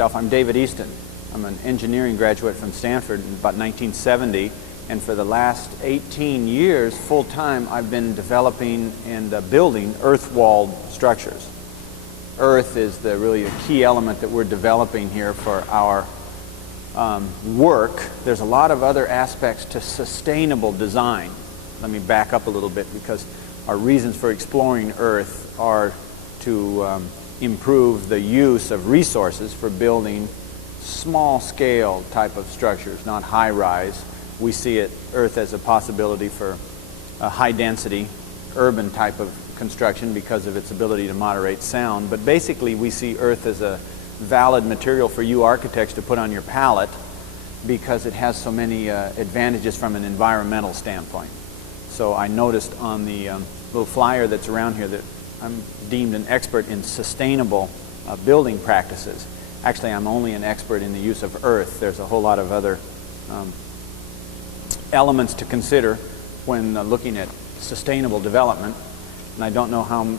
myself. I'm David Easton. I'm an engineering graduate from Stanford in about 1970, and for the last 18 years, full-time, I've been developing and building earth-walled structures. Earth is really the key element that we're developing here for our work. There's a lot of other aspects to sustainable design. Let me back up a little bit, because our reasons for exploring Earth are to improve the use of resources for building small-scale type of structures, not high-rise. We see Earth as a possibility for a high-density, urban type of construction because of its ability to moderate sound. But basically, we see Earth as a valid material for you architects to put on your palette because it has so many advantages from an environmental standpoint. So I noticed on the little flyer that's around here that I'm deemed an expert in sustainable building practices. Actually, I'm only an expert in the use of earth. There's a whole lot of other elements to consider when looking at sustainable development. And I don't know how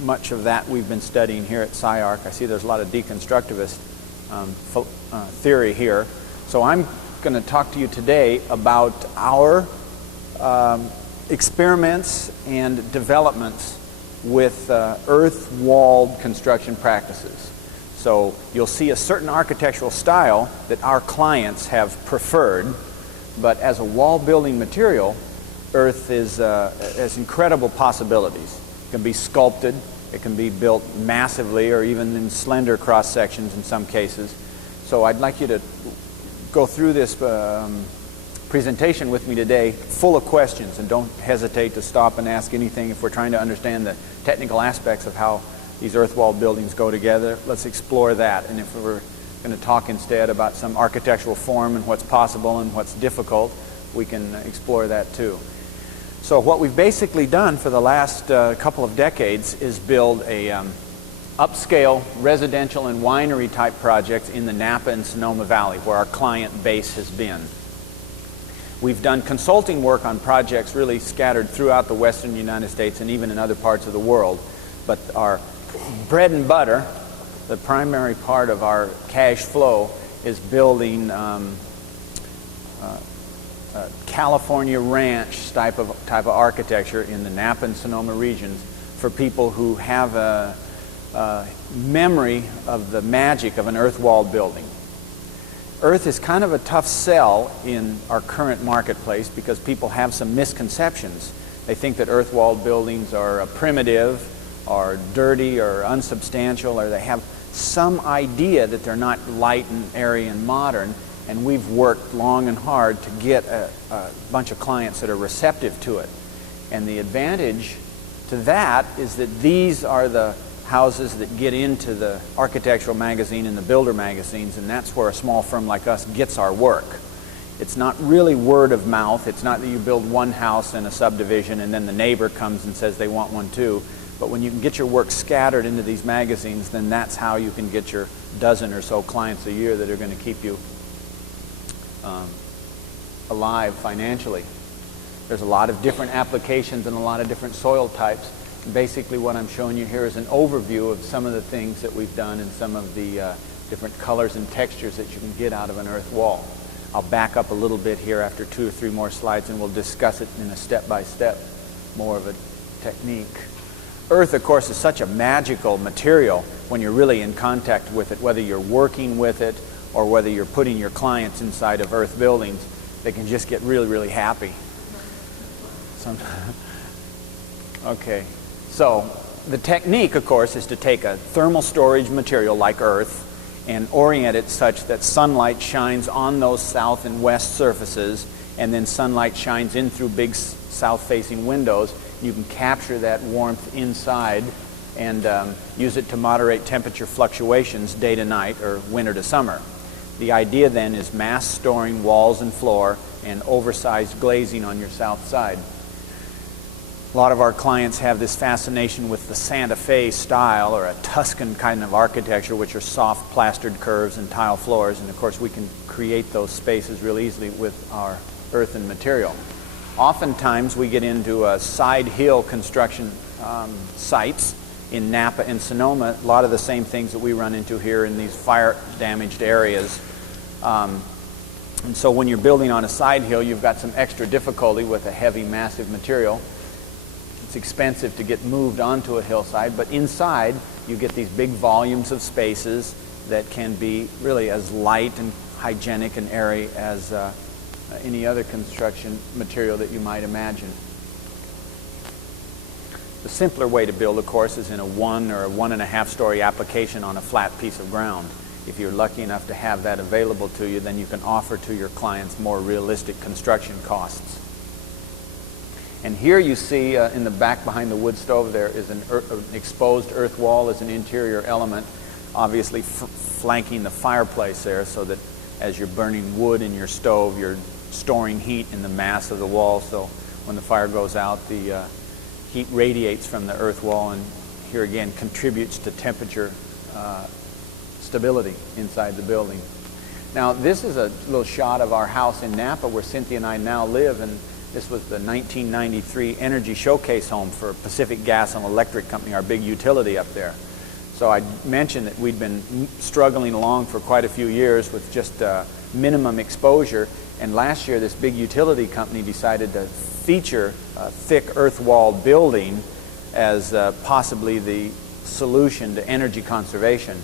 much of that we've been studying here at SCI-Arc. I see there's a lot of deconstructivist theory here. So I'm going to talk to you today about our experiments and developments with earth-walled construction practices. So you'll see a certain architectural style that our clients have preferred, but as a wall building material, earth has incredible possibilities. It can be sculpted, it can be built massively or even in slender cross sections in some cases. So I'd like you to go through this presentation with me today full of questions, and don't hesitate to stop and ask anything if we're trying to understand the technical aspects of how these earth-walled buildings go together. Let's explore that. And if we're going to talk instead about some architectural form and what's possible and what's difficult, we can explore that too. So what we've basically done for the last couple of decades is build a upscale residential and winery type projects in the Napa and Sonoma Valley, where our client base has been. We've done consulting work on projects really scattered throughout the western United States and even in other parts of the world. But our bread and butter, the primary part of our cash flow, is building California ranch type of architecture in the Napa and Sonoma regions for people who have a memory of the magic of an earth-walled building. Earth is kind of a tough sell in our current marketplace because people have some misconceptions. They think that earth-walled buildings are primitive or dirty or unsubstantial, or they have some idea that they're not light and airy and modern. And we've worked long and hard to get a bunch of clients that are receptive to it. And the advantage to that is that these are the houses that get into the architectural magazine and the builder magazines, and that's where a small firm like us gets our work. It's not really word of mouth. It's not that you build one house in a subdivision and then the neighbor comes and says they want one too. But when you can get your work scattered into these magazines, then that's how you can get your dozen or so clients a year that are going to keep you alive financially. There's a lot of different applications and a lot of different soil types. Basically what I'm showing you here is an overview of some of the things that we've done and some of the different colors and textures that you can get out of an earth wall. I'll back up a little bit here after 2 or 3 more slides, and we'll discuss it in a step-by-step, more of a technique. Earth, of course, is such a magical material when you're really in contact with it, whether you're working with it or whether you're putting your clients inside of earth buildings. They can just get really, really happy. Okay, so the technique, of course, is to take a thermal storage material like earth and orient it such that sunlight shines on those south and west surfaces, and then sunlight shines in through big south-facing windows. You can capture that warmth inside and use it to moderate temperature fluctuations day to night or winter to summer. The idea then is mass storing walls and floor and oversized glazing on your south side. A lot of our clients have this fascination with the Santa Fe style or a Tuscan kind of architecture, which are soft plastered curves and tile floors, and of course we can create those spaces real easily with our earthen material. Oftentimes we get into side hill construction sites, in Napa and Sonoma, a lot of the same things that we run into here in these fire-damaged areas. And so when you're building on a side hill, you've got some extra difficulty with a heavy, massive material. It's expensive to get moved onto a hillside, but inside you get these big volumes of spaces that can be really as light and hygienic and airy as any other construction material that you might imagine. The simpler way to build, of course, is in a 1 or 1.5 story application on a flat piece of ground. If you're lucky enough to have that available to you, then you can offer to your clients more realistic construction costs. And here you see in the back behind the wood stove there is an exposed earth wall as an interior element, obviously flanking the fireplace there, so that as you're burning wood in your stove, you're storing heat in the mass of the wall, so when the fire goes out, the heat radiates from the earth wall and here again contributes to temperature stability inside the building. Now this is a little shot of our house in Napa where Cynthia and I now live, and this was the 1993 Energy Showcase home for Pacific Gas and Electric Company, our big utility up there. So I mentioned that we'd been struggling along for quite a few years with just minimum exposure, and last year this big utility company decided to feature a thick earth-walled building as possibly the solution to energy conservation.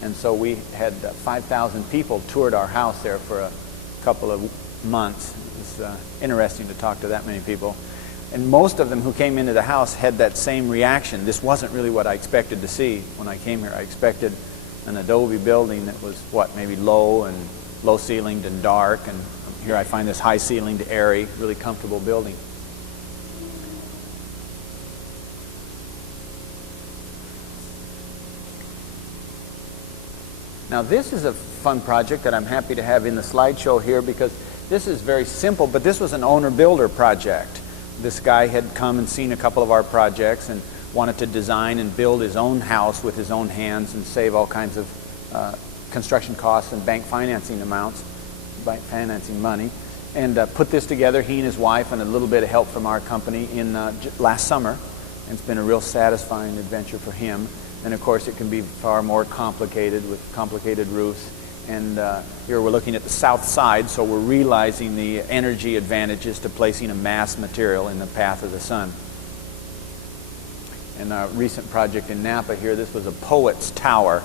And so we had 5,000 people toured our house there for a couple of months. It was interesting to talk to that many people. And most of them who came into the house had that same reaction. This wasn't really what I expected to see when I came here. I expected an adobe building that was, what, maybe low-ceilinged and dark. And here I find this high-ceilinged, airy, really comfortable building. Now this is a fun project that I'm happy to have in the slideshow here because this is very simple, but this was an owner-builder project. This guy had come and seen a couple of our projects and wanted to design and build his own house with his own hands and save all kinds of construction costs and bank financing amounts, bank financing money, and put this together, he and his wife, and a little bit of help from our company in last summer. And it's been a real satisfying adventure for him. And of course it can be far more complicated with complicated roofs. And here we're looking at the south side, so we're realizing the energy advantages to placing a mass material in the path of the sun. In a recent project in Napa here, this was a poet's tower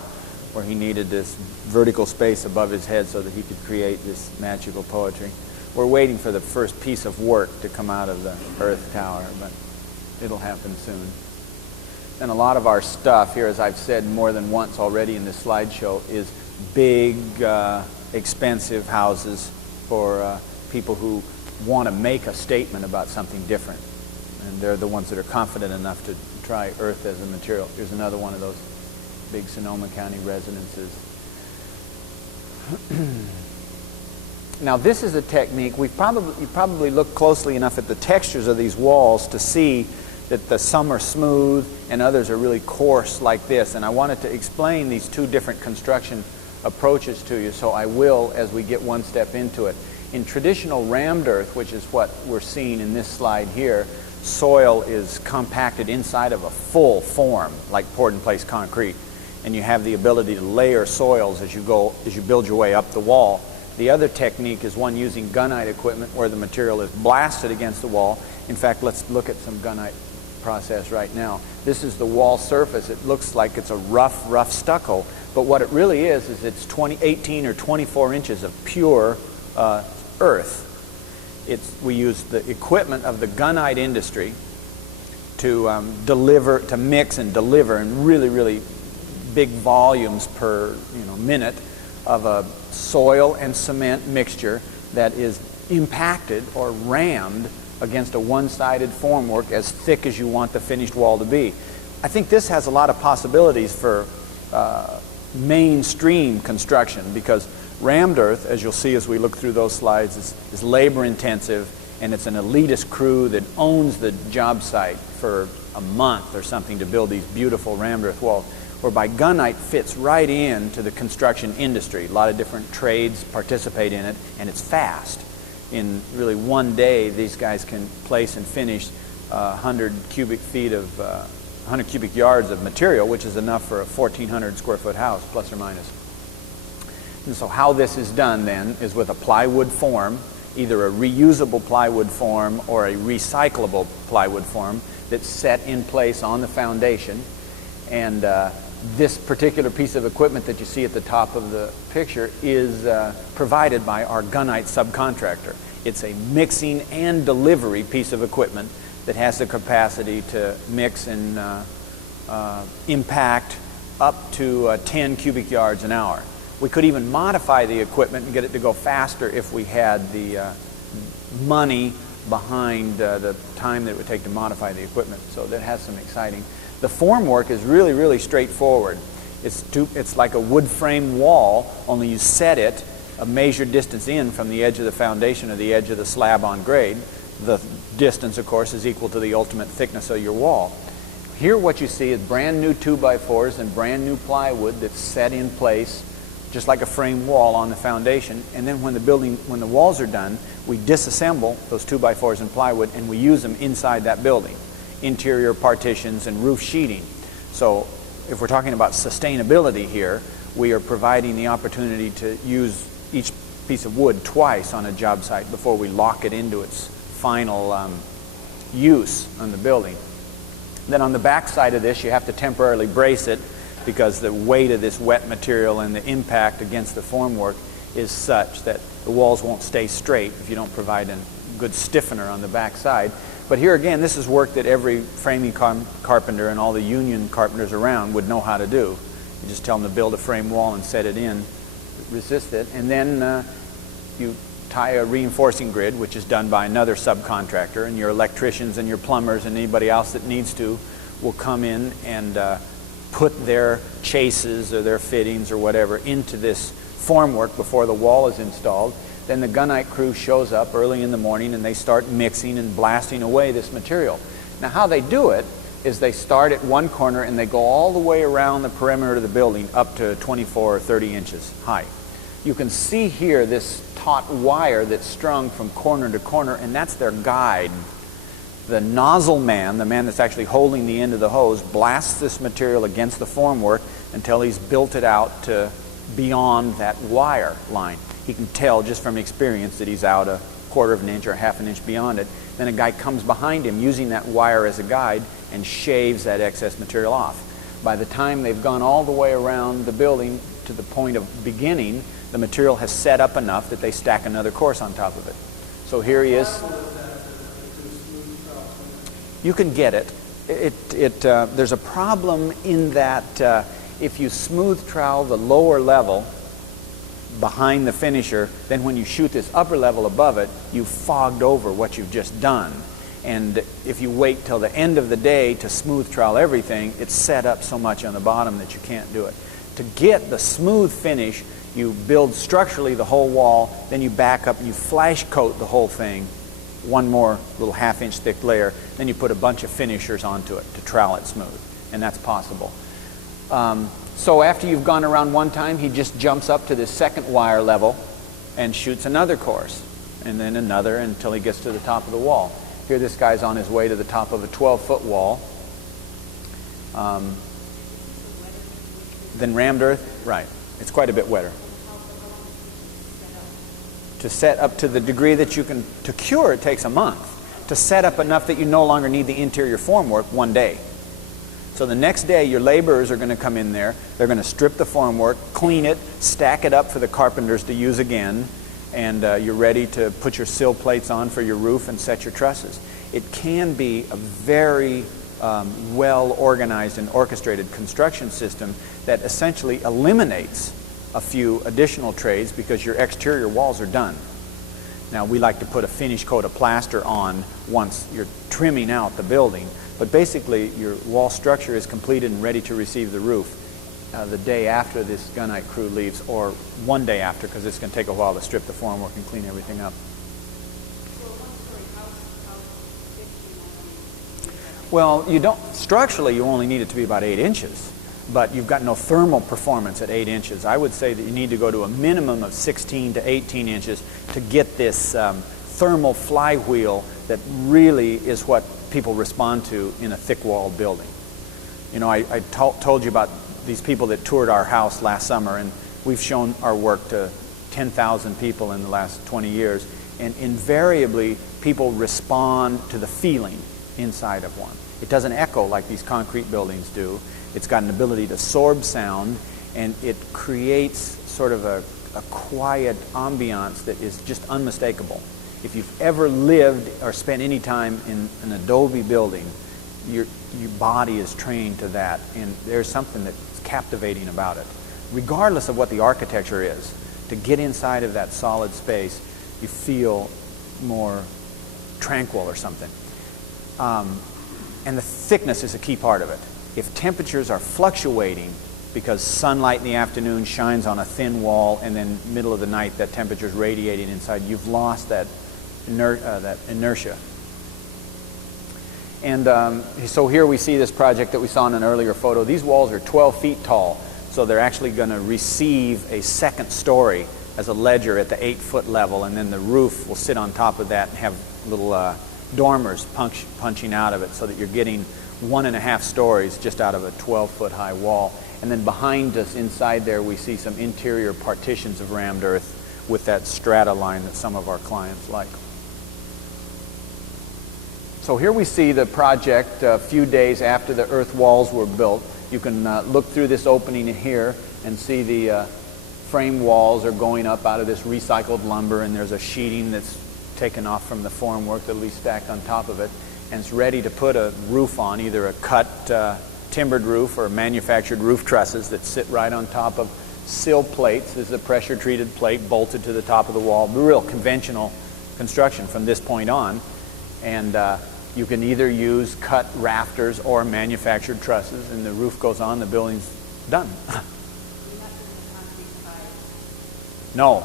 where he needed this vertical space above his head so that he could create this magical poetry. We're waiting for the first piece of work to come out of the earth tower, but it'll happen soon. And a lot of our stuff here, as I've said more than once already in this slideshow, is big, expensive houses for people who want to make a statement about something different. And they're the ones that are confident enough to try earth as a material. Here's another one of those big Sonoma County residences. Now this is a technique. You probably look closely enough at the textures of these walls to see that some are smooth and others are really coarse like this. And I wanted to explain these two different construction approaches to you, so I will as we get one step into it. In traditional rammed earth, which is what we're seeing in this slide here, soil is compacted inside of a full form, like poured-in-place concrete, and you have the ability to layer soils as you build your way up the wall. The other technique is one using gunite equipment where the material is blasted against the wall. In fact, let's look at some gunite process right now. This is the wall surface. It looks like it's a rough stucco, but what it really is it's 18 or 24 inches of pure earth. We use the equipment of the gunite industry to mix and deliver in really big volumes per minute of a soil and cement mixture that is impacted or rammed against a one-sided formwork as thick as you want the finished wall to be. I think this has a lot of possibilities for mainstream construction, because rammed earth, as you'll see as we look through those slides, is labor intensive, and it's an elitist crew that owns the job site for a month or something to build these beautiful rammed earth walls, whereby gunite fits right into the construction industry. A lot of different trades participate in it, and it's fast. In really one day, these guys can place and finish 100 cubic feet of 100 cubic yards of material, which is enough for a 1,400 square foot house, plus or minus. And so how this is done then is with a plywood form, either a reusable plywood form or a recyclable plywood form that's set in place on the foundation. And this particular piece of equipment that you see at the top of the picture is provided by our gunite subcontractor. It's a mixing and delivery piece of equipment that has the capacity to mix and impact up to 10 cubic yards an hour. We could even modify the equipment and get it to go faster if we had the money behind the time that it would take to modify the equipment. So that has some exciting. The formwork is really, really straightforward. It's like a wood frame wall, only you set it a measured distance in from the edge of the foundation or the edge of the slab on grade. The distance, of course, is equal to the ultimate thickness of your wall. Here what you see is brand new 2x4s and brand new plywood that's set in place just like a frame wall on the foundation. And then when the walls are done, we disassemble those 2x4s and plywood and we use them inside that building. Interior partitions and roof sheeting. So if we're talking about sustainability here, we are providing the opportunity to use each piece of wood twice on a job site before we lock it into its final use on the building. Then on the back side of this, you have to temporarily brace it because the weight of this wet material and the impact against the formwork is such that the walls won't stay straight if you don't provide a good stiffener on the back side. But here again, this is work that every framing carpenter and all the union carpenters around would know how to do. You just tell them to build a frame wall and set it in, resist it, and then you tie a reinforcing grid, which is done by another subcontractor, and your electricians and your plumbers and anybody else that needs to will come in and put their chases or their fittings or whatever into this formwork before the wall is installed. Then the gunite crew shows up early in the morning and they start mixing and blasting away this material. Now how they do it is they start at one corner and they go all the way around the perimeter of the building up to 24 or 30 inches high. You can see here this taut wire that's strung from corner to corner, and that's their guide. The nozzle man, the man that's actually holding the end of the hose, blasts this material against the formwork until he's built it out to beyond that wire line. He can tell just from experience that he's out a quarter of an inch or half an inch beyond it. Then a guy comes behind him using that wire as a guide and shaves that excess material off. By the time they've gone all the way around the building to the point of beginning, the material has set up enough that they stack another course on top of it. So here he is. You can get it. There's a problem in that if you smooth trowel the lower level behind the finisher, then when you shoot this upper level above it, you've fogged over what you've just done. And if you wait till the end of the day to smooth trowel everything, it's set up so much on the bottom that you can't do it. To get the smooth finish, you build structurally the whole wall, then you back up and you flash coat the whole thing, one more little half-inch thick layer, then you put a bunch of finishers onto it to trowel it smooth, and that's possible. So after you've gone around one time, he just jumps up to this second wire level and shoots another course, and then another until he gets to the top of the wall. Here this guy's on his way to the top of a 12-foot wall. Then rammed earth, right. It's quite a bit wetter. To set up to the degree that you can, to cure it takes a month. To set up enough that you no longer need the interior formwork, 1 day. So the next day your laborers are going to come in there, they're going to strip the formwork, clean it, stack it up for the carpenters to use again, and you're ready to put your sill plates on for your roof and set your trusses. It can be a very well organized and orchestrated construction system that essentially eliminates a few additional trades because your exterior walls are done. Now we like to put a finish coat of plaster on once you're trimming out the building, but basically your wall structure is completed and ready to receive the roof the day after this gunite crew leaves, or 1 day after, because it's going to take a while to strip the formwork and clean everything up. Well, you don't, structurally you only need it to be about 8 inches, but you've got no thermal performance at 8 inches. I would say that you need to go to a minimum of 16 to 18 inches to get this thermal flywheel that really is what people respond to in a thick-walled building. You know, I told you about these people that toured our house last summer, and we've shown our work to 10,000 people in the last 20 years, and invariably people respond to the feeling inside of one. It doesn't echo like these concrete buildings do. It's got an ability to absorb sound, and it creates sort of a quiet ambiance that is just unmistakable. If you've ever lived or spent any time in an adobe building, your body is trained to that, and there's something that's captivating about it. Regardless of what the architecture is, to get inside of that solid space, you feel more tranquil or something. And the thickness is a key part of it. If temperatures are fluctuating because sunlight in the afternoon shines on a thin wall, and then middle of the night that temperature is radiating inside, you've lost that inertia. And so here we see this project that we saw in an earlier photo. These walls are 12 feet tall, so they're actually going to receive a second story as a ledger at the 8-foot level, and then the roof will sit on top of that and have little dormers punching out of it, so that you're getting 1.5 stories just out of a 12-foot high wall. And then behind us inside there we see some interior partitions of rammed earth with that strata line that some of our clients like. So here we see the project a few days after the earth walls were built. You can look through this opening in here and see the frame walls are going up out of this recycled lumber, and there's a sheeting that's taken off from the formwork that'll be stacked on top of it, and it's ready to put a roof on, either a cut timbered roof or manufactured roof trusses that sit right on top of sill plates. This is a pressure treated plate bolted to the top of the wall. Real conventional construction from this point on, and you can either use cut rafters or manufactured trusses, and the roof goes on, the building's done. No.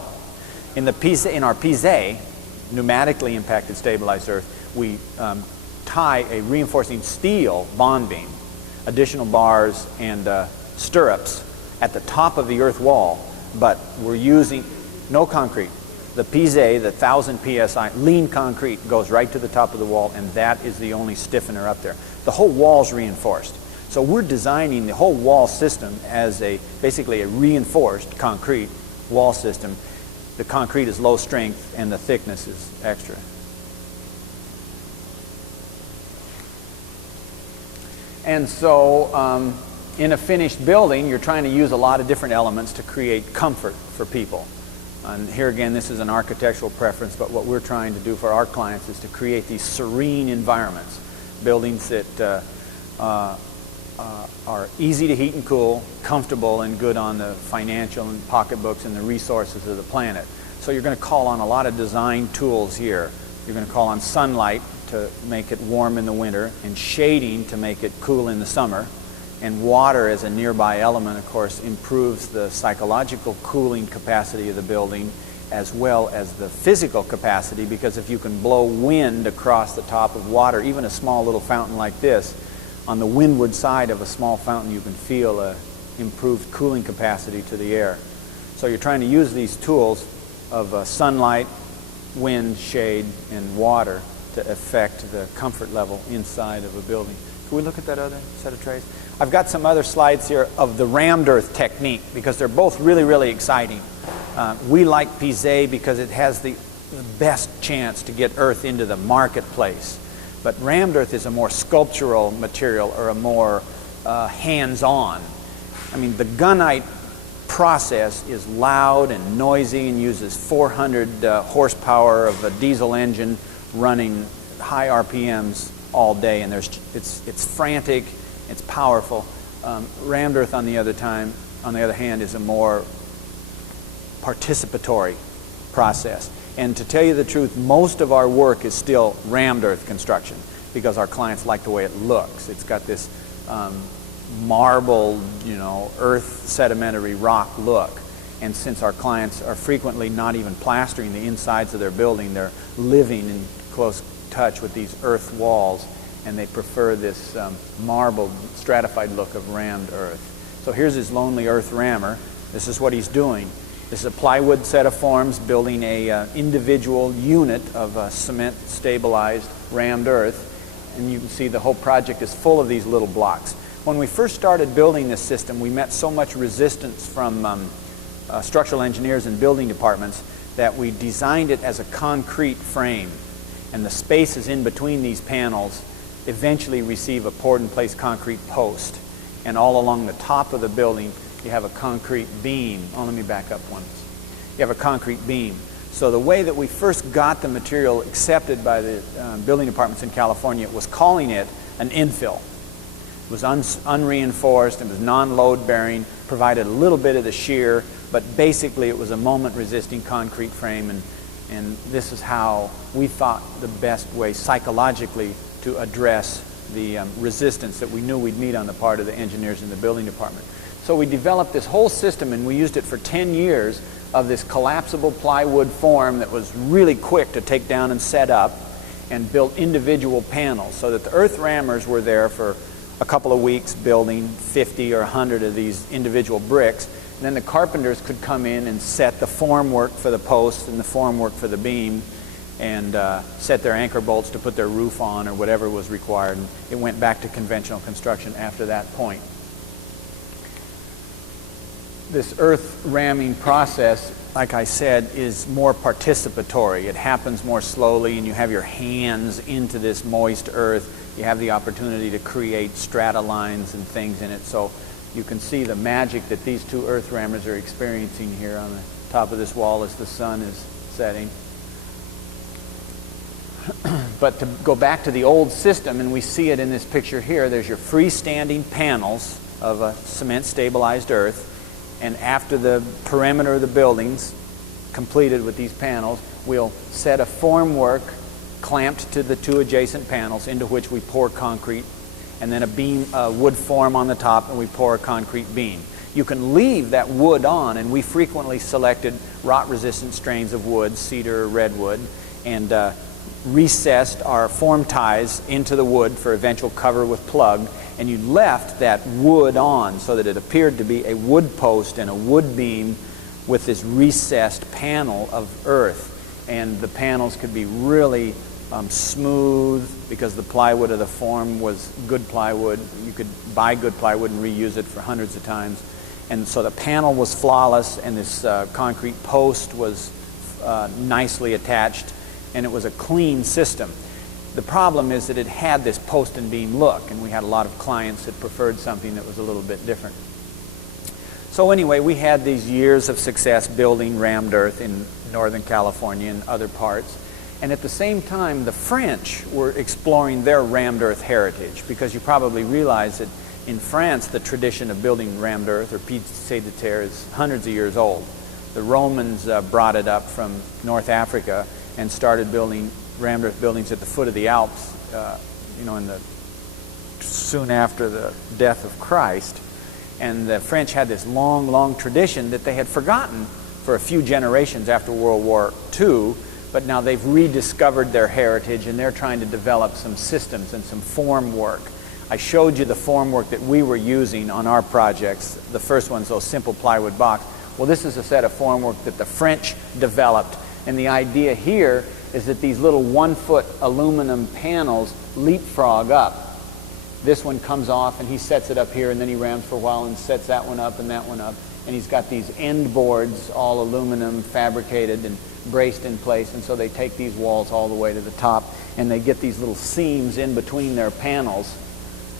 In our Pisé, pneumatically impacted stabilized earth, we tie a reinforcing steel bond beam, additional bars and stirrups at the top of the earth wall, but we're using no concrete. The Pisé, the 1,000 PSI, lean concrete goes right to the top of the wall, and that is the only stiffener up there. The whole wall's reinforced. So we're designing the whole wall system as basically a reinforced concrete wall system. The concrete is low strength and the thickness is extra. And so in a finished building, you're trying to use a lot of different elements to create comfort for people. And here again, this is an architectural preference, but what we're trying to do for our clients is to create these serene environments, buildings that are easy to heat and cool, comfortable, and good on the financial and pocketbooks and the resources of the planet. So you're going to call on a lot of design tools here. You're going to call on sunlight to make it warm in the winter, and shading to make it cool in the summer. And water as a nearby element, of course, improves the psychological cooling capacity of the building as well as the physical capacity, because if you can blow wind across the top of water, even a small little fountain like this, on the windward side of a small fountain you can feel an improved cooling capacity to the air. So you're trying to use these tools of sunlight, wind, shade, and water to affect the comfort level inside of a building. Can we look at that other set of trays? I've got some other slides here of the rammed earth technique, because they're both really, really exciting. We like Pisé because it has the best chance to get earth into the marketplace. But rammed earth is a more sculptural material, or a more hands-on. I mean, the gunite process is loud and noisy and uses 400 horsepower of a diesel engine running high RPMs all day, and it's frantic, it's powerful. Rammed earth, on the other hand, is a more participatory process. And to tell you the truth, most of our work is still rammed earth construction, because our clients like the way it looks. It's got this marble, earth sedimentary rock look. And since our clients are frequently not even plastering the insides of their building, they're living in close touch with these earth walls, and they prefer this marbled, stratified look of rammed earth. So here's his lonely earth rammer. This is what he's doing. This is a plywood set of forms building a individual unit of cement stabilized rammed earth, and you can see the whole project is full of these little blocks. When we first started building this system, we met so much resistance from structural engineers and building departments that we designed it as a concrete frame. And the spaces in between these panels eventually receive a poured-in-place concrete post. And all along the top of the building, you have a concrete beam. Oh, let me back up once. You have a concrete beam. So the way that we first got the material accepted by the building departments in California was calling it an infill. It was unreinforced, it was non-load bearing, provided a little bit of the shear, but basically it was a moment-resisting concrete frame, and this is how we thought the best way psychologically to address the resistance that we knew we'd meet on the part of the engineers in the building department. So we developed this whole system, and we used it for 10 years of this collapsible plywood form that was really quick to take down and set up, and built individual panels so that the earth rammers were there for a couple of weeks building 50 or 100 of these individual bricks. And then the carpenters could come in and set the formwork for the posts and the formwork for the beam, and set their anchor bolts to put their roof on or whatever was required. And it went back to conventional construction after that point. This earth ramming process, like I said, is more participatory. It happens more slowly, and you have your hands into this moist earth. You have the opportunity to create strata lines and things in it. So you can see the magic that these two earth rammers are experiencing here on the top of this wall as the sun is setting. But to go back to the old system, and we see it in this picture here, there's your freestanding panels of a cement stabilized earth, and after the perimeter of the buildings completed with these panels, we'll set a formwork clamped to the two adjacent panels into which we pour concrete, and then a beam, wood form on the top, and we pour a concrete beam. You can leave that wood on, and we frequently selected rot-resistant strains of wood, cedar or redwood, and recessed our form ties into the wood for eventual cover with plug, and you left that wood on so that it appeared to be a wood post and a wood beam with this recessed panel of earth. And the panels could be really smooth because the plywood of the form was good plywood. You could buy good plywood and reuse it for hundreds of times. And so the panel was flawless, and this concrete post was nicely attached, and it was a clean system. The problem is that it had this post and beam look, and we had a lot of clients that preferred something that was a little bit different. So anyway, we had these years of success building rammed earth in Northern California and other parts. And at the same time, the French were exploring their rammed earth heritage, because you probably realize that in France, the tradition of building rammed earth, or pied de terre, is hundreds of years old. The Romans brought it up from North Africa and started building rammed earth buildings at the foot of the Alps, soon after the death of Christ. And the French had this long, long tradition that they had forgotten for a few generations after World War II, but now they've rediscovered their heritage, and they're trying to develop some systems and some form work. I showed you the form work that we were using on our projects. The first one's those simple plywood box. Well, this is a set of form work that the French developed, and the idea here is that these little 1-foot aluminum panels leapfrog up. This one comes off, and he sets it up here, and then he rams for a while and sets that one up and that one up. And he's got these end boards, all aluminum fabricated and braced in place, and so they take these walls all the way to the top, and they get these little seams in between their panels.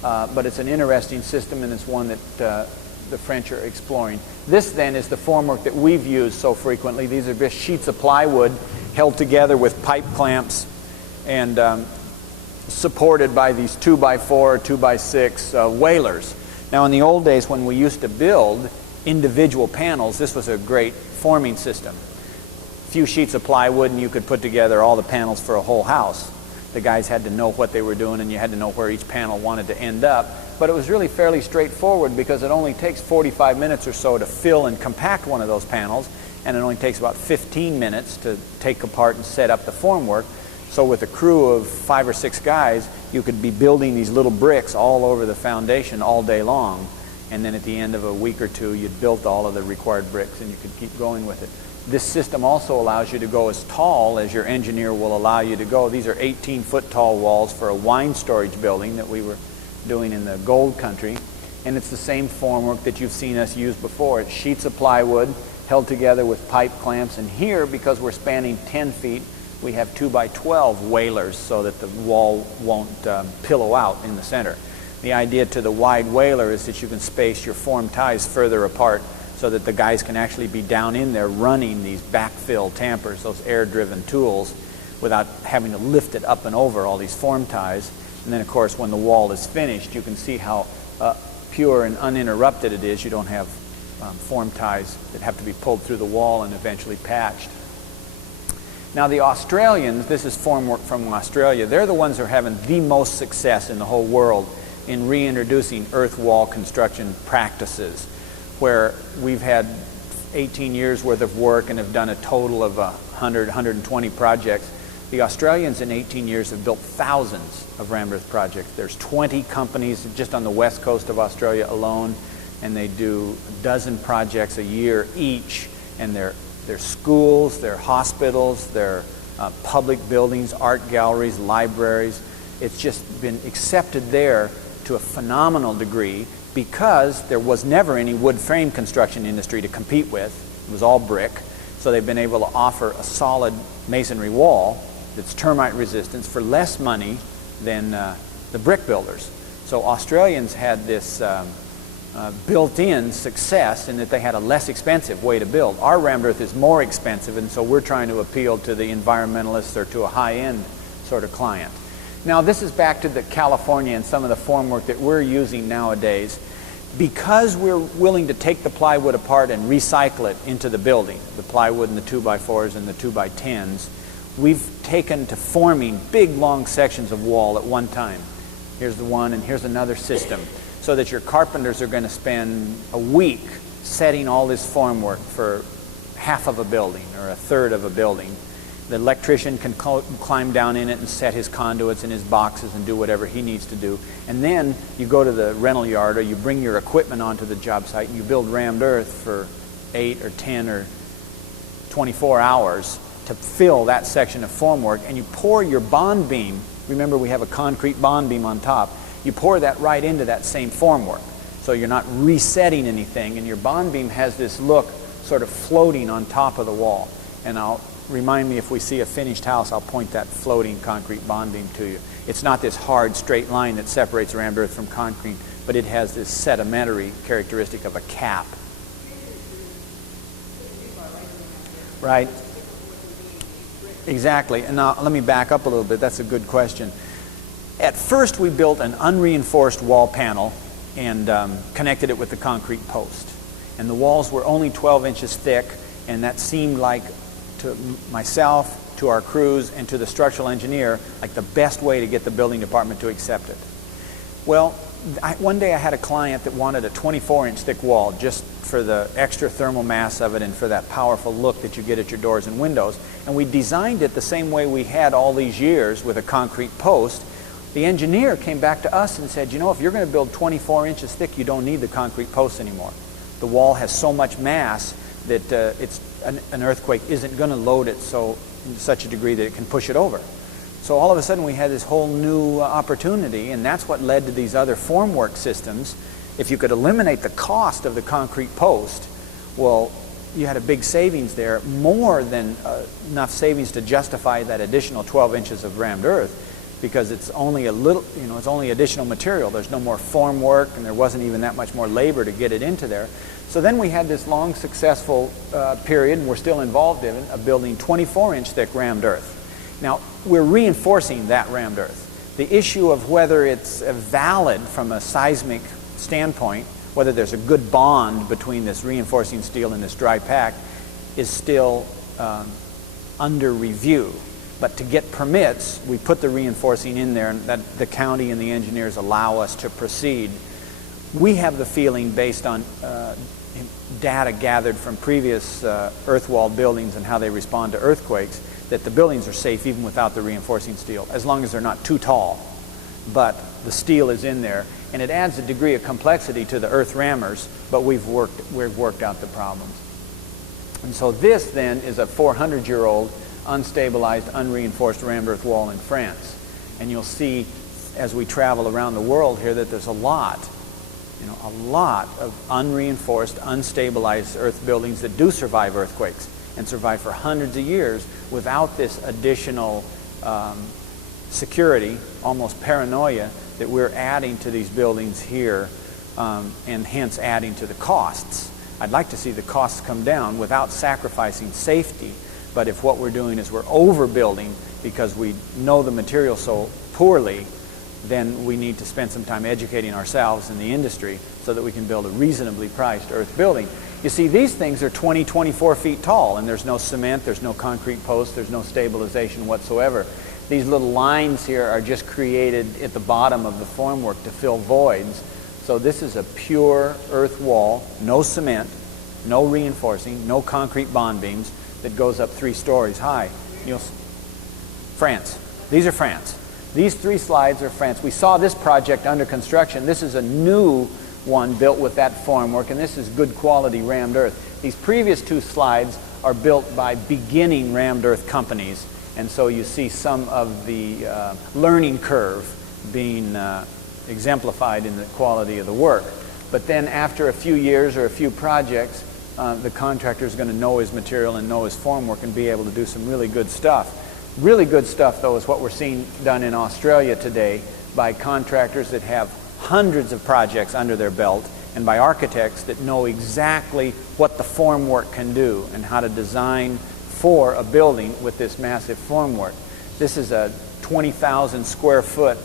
But it's an interesting system, and it's one that the French are exploring. This then is the formwork that we've used so frequently. These are just sheets of plywood held together with pipe clamps and supported by these 2x4 or 2x6 whalers. Now, in the old days when we used to build individual panels, this was a great forming system. A few sheets of plywood and you could put together all the panels for a whole house. The guys had to know what they were doing, and you had to know where each panel wanted to end up. But it was really fairly straightforward, because it only takes 45 minutes or so to fill and compact one of those panels, and it only takes about 15 minutes to take apart and set up the formwork. So with a crew of 5 or 6 guys, you could be building these little bricks all over the foundation all day long, and then at the end of a week or two, you'd built all of the required bricks, and you could keep going with it. This system also allows you to go as tall as your engineer will allow you to go. These are 18-foot tall walls for a wine storage building that we were doing in the gold country. And it's the same formwork that you've seen us use before. It's sheets of plywood held together with pipe clamps. And here, because we're spanning 10 feet, we have 2 by 12 wailers so that the wall won't pillow out in the center. The idea to the wide wailer is that you can space your form ties further apart so that the guys can actually be down in there running these backfill tampers, those air-driven tools, without having to lift it up and over all these form ties. And then, of course, when the wall is finished, you can see how pure and uninterrupted it is. You don't have form ties that have to be pulled through the wall and eventually patched. Now the Australians, this is formwork from Australia, they're the ones who are having the most success in the whole world in reintroducing earth wall construction practices, where we've had 18 years worth of work and have done a total of 100, 120 projects. The Australians in 18 years have built thousands of rammed earth projects. There's 20 companies just on the west coast of Australia alone, and they do a dozen projects a year each, and they're schools, they're hospitals, they're public buildings, art galleries, libraries. It's just been accepted there to a phenomenal degree because there was never any wood frame construction industry to compete with. It was all brick. So they've been able to offer a solid masonry wall that's termite resistant for less money than the brick builders. So Australians had this built-in success in that they had a less expensive way to build. Our rammed earth is more expensive, and so we're trying to appeal to the environmentalists or to a high-end sort of client. Now this is back to the California and some of the formwork that we're using nowadays. Because we're willing to take the plywood apart and recycle it into the building, the plywood and the 2x4s and the 2x10s, we've taken to forming big long sections of wall at one time. Here's the one and here's another system, so that your carpenters are going to spend a week setting all this formwork for half of a building or a third of a building. The electrician can climb down in it and set his conduits and his boxes and do whatever he needs to do. And then you go to the rental yard or you bring your equipment onto the job site and you build rammed earth for 8 or 10 or 24 hours to fill that section of formwork, and you pour your bond beam. Remember, we have a concrete bond beam on top. You pour that right into that same formwork. So you're not resetting anything, and your bond beam has this look sort of floating on top of the wall. And remind me if we see a finished house, I'll point that floating concrete bond beam to you. It's not this hard straight line that separates rammed earth from concrete, but it has this sedimentary characteristic of a cap. Right? Exactly. And now let me back up a little bit. That's a good question. At first we built an unreinforced wall panel and connected it with the concrete post. And the walls were only 12 inches thick, and that seemed like, to myself, to our crews, and to the structural engineer, like the best way to get the building department to accept it. Well, one day I had a client that wanted a 24-inch thick wall just for the extra thermal mass of it and for that powerful look that you get at your doors and windows. And we designed it the same way we had all these years with a concrete post. The engineer came back to us and said, you know, if you're going to build 24 inches thick, you don't need the concrete post anymore. The wall has so much mass that an earthquake isn't going to load it in such a degree that it can push it over. So all of a sudden we had this whole new opportunity, and that's what led to these other formwork systems. If you could eliminate the cost of the concrete post, well, you had a big savings there, more than enough savings to justify that additional 12 inches of rammed earth, because it's only a little, it's only additional material. There's no more formwork, and there wasn't even that much more labor to get it into there. So then we had this long, successful period, and we're still involved in it, of building 24-inch thick rammed earth. Now, we're reinforcing that rammed earth. The issue of whether it's valid from a seismic standpoint, whether there's a good bond between this reinforcing steel and this dry pack, is still under review. But to get permits, we put the reinforcing in there, and that the county and the engineers allow us to proceed. We have the feeling, based on data gathered from previous earth wall buildings and how they respond to earthquakes, that the buildings are safe even without the reinforcing steel, as long as they're not too tall. But the steel is in there, and it adds a degree of complexity to the earth rammers, but we've worked out the problems. And so this then is a 400-year-old unstabilized, unreinforced rammed earth wall in France. And you'll see as we travel around the world here, that there's a lot of unreinforced, unstabilized earth buildings that do survive earthquakes and survive for hundreds of years without this additional security, almost paranoia, that we're adding to these buildings here, and hence adding to the costs. I'd like to see the costs come down without sacrificing safety, but if what we're doing is we're overbuilding because we know the material so poorly, then we need to spend some time educating ourselves in the industry so that we can build a reasonably priced earth building. You see, these things are 20, 24 feet tall, and there's no cement, there's no concrete posts, there's no stabilization whatsoever. These little lines here are just created at the bottom of the formwork to fill voids. So this is a pure earth wall, no cement, no reinforcing, no concrete bond beams, that goes up 3 stories high. France. These are France. These 3 slides are France. We saw this project under construction. This is a new one built with that formwork, and this is good quality rammed earth. These previous 2 slides are built by beginning rammed earth companies, and so you see some of the learning curve being exemplified in the quality of the work. But then after a few years or a few projects, the contractor is going to know his material and know his formwork and be able to do some really good stuff. Really good stuff, though, is what we're seeing done in Australia today by contractors that have hundreds of projects under their belt, and by architects that know exactly what the formwork can do and how to design for a building with this massive formwork. This is a 20,000 square foot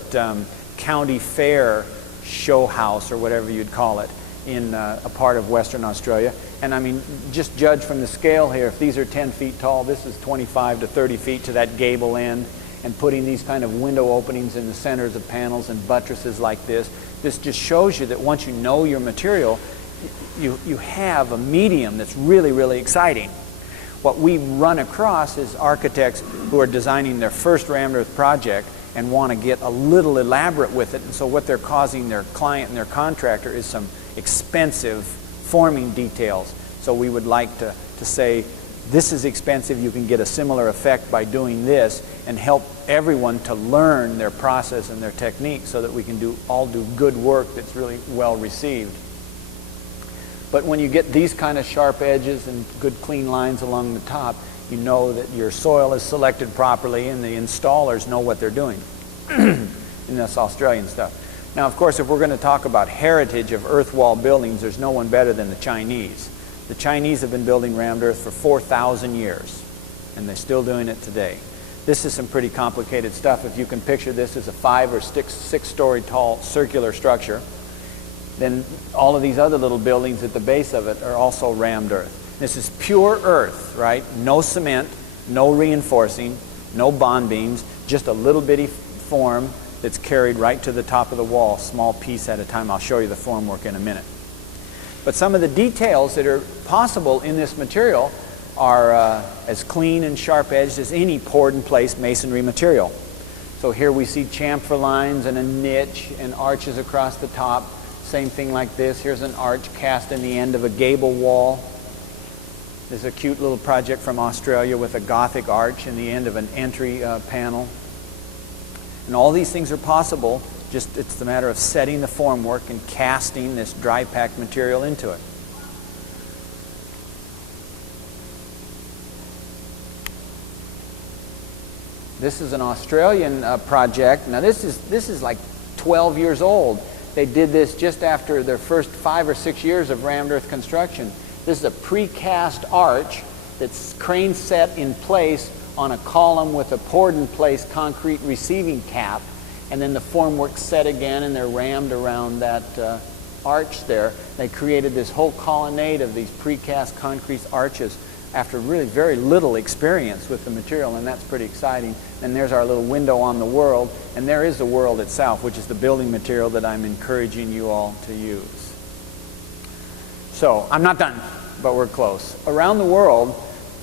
county fair show house, or whatever you'd call it, in a part of Western Australia. And I mean, just judge from the scale here. If these are 10 feet tall, this is 25 to 30 feet to that gable end, and putting these kind of window openings in the centers of panels and buttresses like this. This just shows you that once you know your material, you have a medium that's really, really exciting. What we run across is architects who are designing their first rammed earth project and want to get a little elaborate with it, and so what they're causing their client and their contractor is some expensive forming details. So we would like to say, this is expensive, you can get a similar effect by doing this, and help everyone to learn their process and their technique so that we can all do good work that's really well received. But when you get these kind of sharp edges and good clean lines along the top, you know that your soil is selected properly and the installers know what they're doing. And that's Australian stuff. Now, of course, if we're going to talk about heritage of earth wall buildings, there's no one better than the Chinese. The Chinese have been building rammed earth for 4,000 years, and they're still doing it today. This is some pretty complicated stuff. If you can picture this as a 5 or 6 story tall circular structure, then all of these other little buildings at the base of it are also rammed earth. This is pure earth, right? No cement, no reinforcing, no bond beams, just a little bitty form that's carried right to the top of the wall, small piece at a time. I'll show you the formwork in a minute. But some of the details that are possible in this material are as clean and sharp-edged as any poured-in-place masonry material. So here we see chamfer lines and a niche and arches across the top. Same thing like this. Here's an arch cast in the end of a gable wall. There's a cute little project from Australia with a Gothic arch in the end of an entry panel. And all these things are possible, just it's the matter of setting the formwork and casting this dry packed material into it. This is an Australian project. Now this is like 12 years old. They did this just after their first 5 or 6 years of rammed earth construction. This is a precast arch that's crane set in place on a column with a poured-in-place concrete receiving cap, and then the formwork set again, and they're rammed around that arch there. They created this whole colonnade of these precast concrete arches after really very little experience with the material, and that's pretty exciting. And there's our little window on the world, and there is the world itself, which is the building material that I'm encouraging you all to use. So, I'm not done, but we're close. Around the world,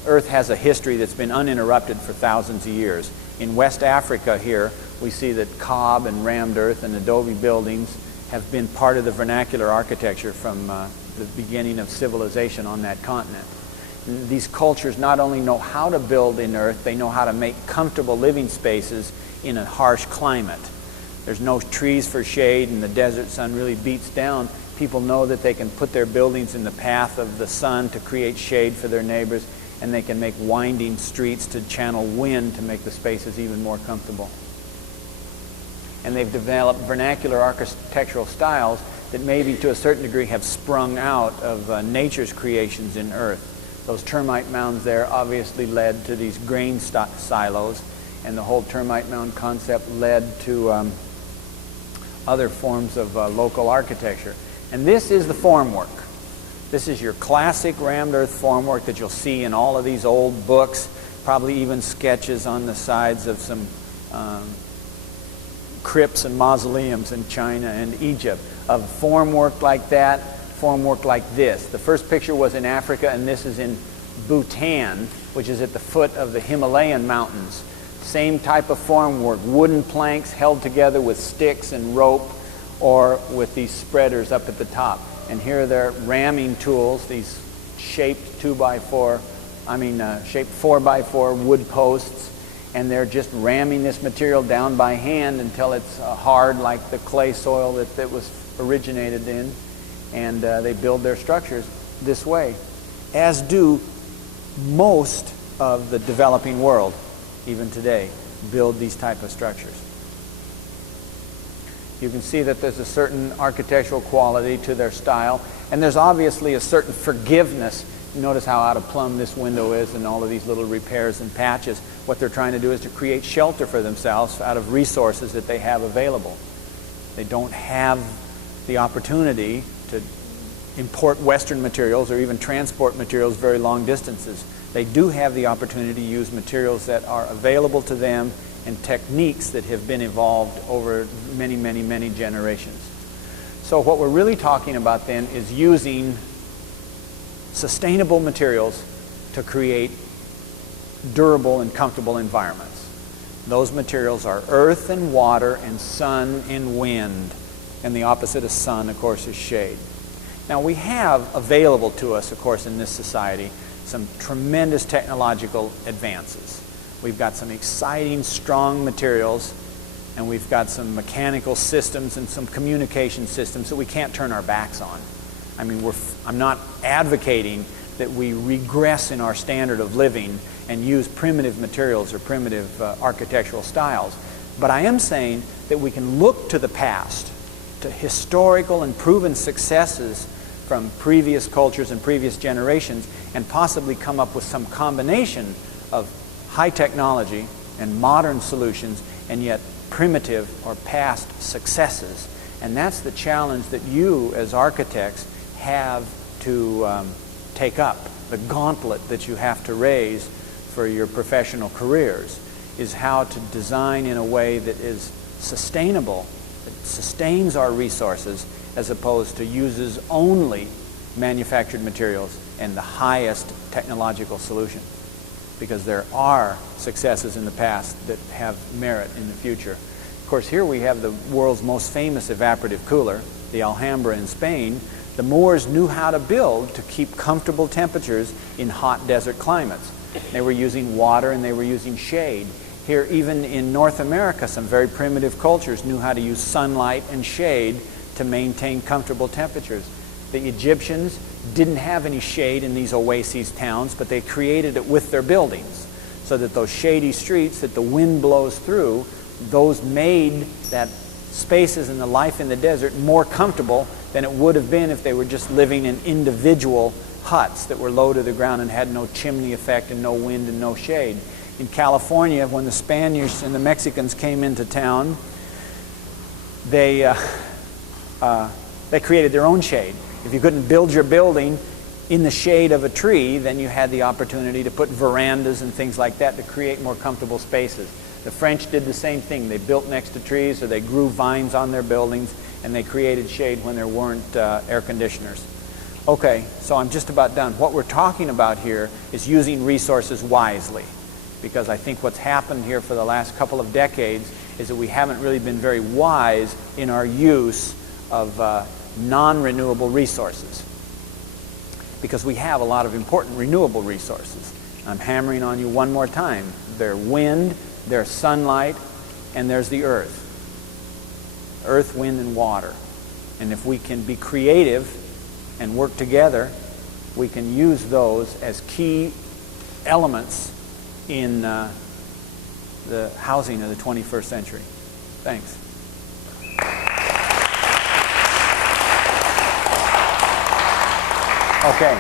Earth has a history that's been uninterrupted for thousands of years. In West Africa here, we see that cob and rammed earth and adobe buildings have been part of the vernacular architecture from the beginning of civilization on that continent. And these cultures not only know how to build in earth, they know how to make comfortable living spaces in a harsh climate. there's no trees for shade and the desert sun really beats down, people know that they can put their buildings in the path of the sun to create shade for their neighbors, and they can make winding streets to channel wind to make the spaces even more comfortable. And they've developed vernacular architectural styles that maybe to a certain degree have sprung out of nature's creations in earth. Those termite mounds there obviously led to these grain silos, and the whole termite mound concept led to other forms of local architecture. And this is the formwork. This is your classic rammed earth formwork that you'll see in all of these old books, probably even sketches on the sides of some crypts and mausoleums in China and Egypt of formwork like that, formwork like this. The first picture was in Africa, and this is in Bhutan, which is at the foot of the Himalayan mountains. Same type of formwork, wooden planks held together with sticks and rope, or with these spreaders up at the top. And here are their ramming tools, these shaped 4x4 wood posts, and they're just ramming this material down by hand until it's hard like the clay soil that it was originated in. And they build their structures this way, as do most of the developing world, even today, build these type of structures. You can see that there's a certain architectural quality to their style, and there's obviously a certain forgiveness. Notice how out of plumb this window is and all of these little repairs and patches. What they're trying to do is to create shelter for themselves out of resources that they have available. They don't have the opportunity to import Western materials or even transport materials very long distances. They do have the opportunity to use materials that are available to them and techniques that have been evolved over many, many, many generations. So what we're really talking about then is using sustainable materials to create durable and comfortable environments. Those materials are earth and water and sun and wind. And the opposite of sun, of course, is shade. Now, we have available to us, of course, in this society, some tremendous technological advances. We've got some exciting, strong materials, and we've got some mechanical systems and some communication systems that we can't turn our backs on. I mean, I'm not advocating that we regress in our standard of living and use primitive materials or primitive architectural styles, but I am saying that we can look to the past, to historical and proven successes from previous cultures and previous generations, and possibly come up with some combination of high technology and modern solutions, and yet primitive or past successes. And that's the challenge that you as architects have to take up, the gauntlet that you have to raise for your professional careers, is how to design in a way that is sustainable, that sustains our resources, as opposed to uses only manufactured materials and the highest technological solution. Because there are successes in the past that have merit in the future. Of course, here we have the world's most famous evaporative cooler, the Alhambra in Spain. The Moors knew how to build to keep comfortable temperatures in hot desert climates. They were using water and they were using shade. Here, even in North America, some very primitive cultures knew how to use sunlight and shade to maintain comfortable temperatures. The Egyptians didn't have any shade in these oasis towns, but they created it with their buildings, so that those shady streets that the wind blows through, those made that spaces and the life in the desert more comfortable than it would have been if they were just living in individual huts that were low to the ground and had no chimney effect and no wind and no shade. In California, when the Spaniards and the Mexicans came into town, they created their own shade. If you couldn't build your building in the shade of a tree, then you had the opportunity to put verandas and things like that to create more comfortable spaces. The French did the same thing. They built next to trees, or they grew vines on their buildings, and they created shade when there weren't air conditioners. Okay, so I'm just about done. What we're talking about here is using resources wisely, because I think what's happened here for the last couple of decades is that we haven't really been very wise in our use of non-renewable resources, because we have a lot of important renewable resources. I'm hammering on you one more time. There's wind, there's sunlight, and there's the earth. earth, wind, and water. And if we can be creative and work together, we can use those as key elements in the housing of the 21st century. Thanks. Okay.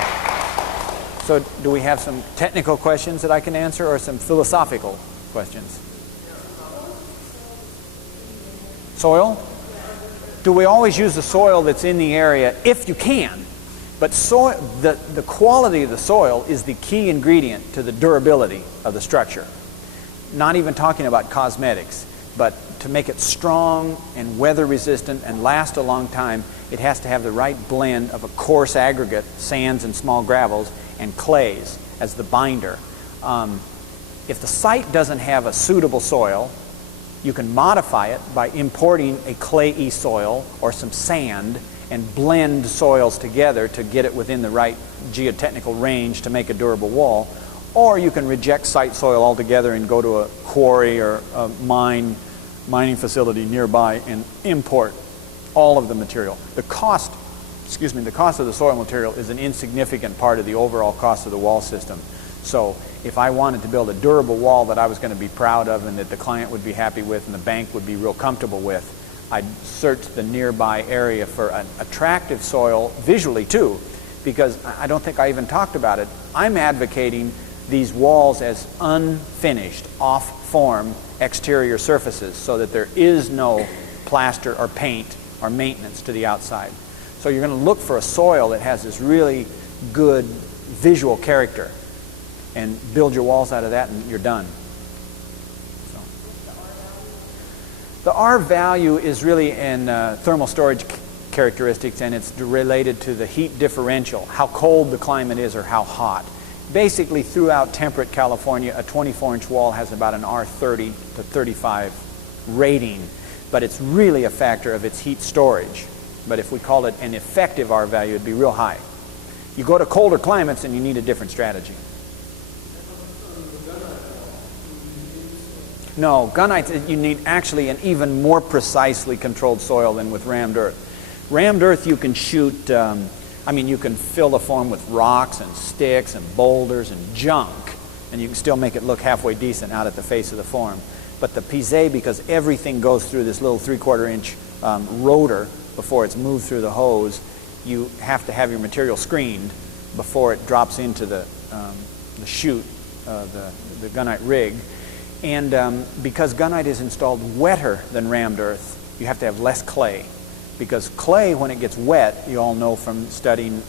So do we have some technical questions that I can answer or some philosophical questions? Soil? Do we always use the soil that's in the area if you can? But the quality of the soil is the key ingredient to the durability of the structure. Not even talking about cosmetics, but to make it strong and weather resistant and last a long time, it has to have the right blend of a coarse aggregate, sands and small gravels, and clays as the binder. If the site doesn't have a suitable soil, you can modify it by importing a clayey soil or some sand and blend soils together to get it within the right geotechnical range to make a durable wall. Or you can reject site soil altogether and go to a quarry or a mining facility nearby and import all of the material. The cost of the soil material is an insignificant part of the overall cost of the wall system. So if I wanted to build a durable wall that I was going to be proud of and that the client would be happy with and the bank would be real comfortable with, I'd search the nearby area for an attractive soil visually too, because I don't think I even talked about it. I'm advocating these walls as unfinished, off-form exterior surfaces so that there is no plaster or paint or maintenance to the outside. So you're going to look for a soil that has this really good visual character and build your walls out of that and you're done. The R value is really in thermal storage characteristics, and it's related to the heat differential, how cold the climate is or how hot. Basically, throughout temperate California, a 24-inch wall has about an R30 to 35 rating, but it's really a factor of its heat storage. But if we call it an effective R value, it'd be real high. You go to colder climates and you need a different strategy. No, gunite, you need actually an even more precisely controlled soil than with rammed earth. Rammed earth you can shoot, you can fill the form with rocks and sticks and boulders and junk, and you can still make it look halfway decent out at the face of the form. But the pisé, because everything goes through this little 3/4 inch rotor before it's moved through the hose, you have to have your material screened before it drops into the chute, the gunite rig. And because gunite is installed wetter than rammed earth, you have to have less clay. Because clay, when it gets wet, you all know from studying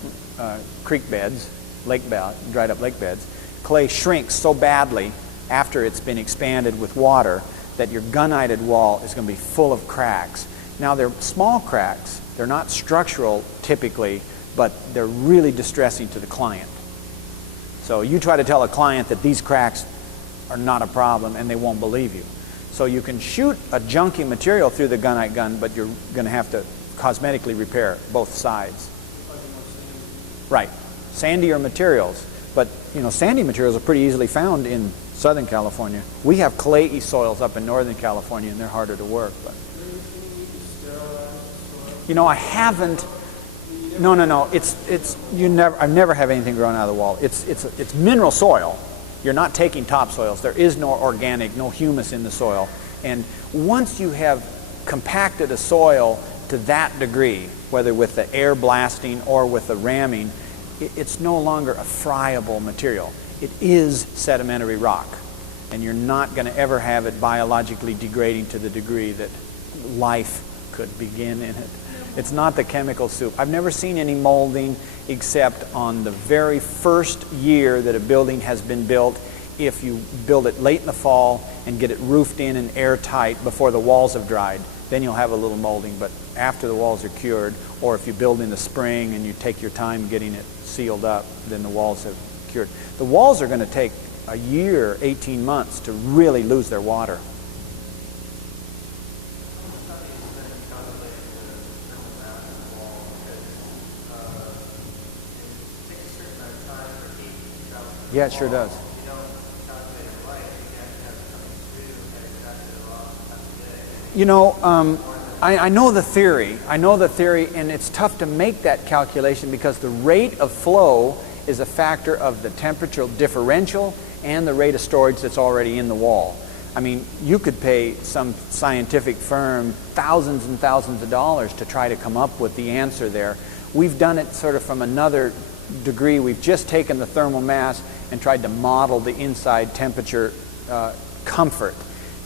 creek beds, dried up lake beds, clay shrinks so badly after it's been expanded with water that your gunite wall is going to be full of cracks. Now they're small cracks, they're not structural typically, but they're really distressing to the client. So you try to tell a client that these cracks are not a problem and they won't believe you. So you can shoot a junky material through the gunite gun, but you're going to have to cosmetically repair both sides. Right. Sandier materials. But, sandy materials are pretty easily found in Southern California. We have clayey soils up in Northern California and they're harder to work. But I haven't. No. I've never have anything grown out of the wall. It's mineral soil. You're not taking topsoils. There is no organic, no humus in the soil. And once you have compacted a soil to that degree, whether with the air blasting or with the ramming, it's no longer a friable material. It is sedimentary rock. And you're not going to ever have it biologically degrading to the degree that life could begin in it. It's not the chemical soup. I've never seen any molding except on the very first year that a building has been built. If you build it late in the fall and get it roofed in and airtight before the walls have dried, then you'll have a little molding. But after the walls are cured, or if you build in the spring and you take your time getting it sealed up, then the walls have cured. The walls are going to take a year, 18 months to really lose their water. Yeah, it sure does. I know the theory. I know the theory, and it's tough to make that calculation because the rate of flow is a factor of the temperature differential and the rate of storage that's already in the wall. I mean, you could pay some scientific firm thousands and thousands of dollars to try to come up with the answer there. We've done it sort of from another degree. We've just taken the thermal mass and tried to model the inside temperature comfort.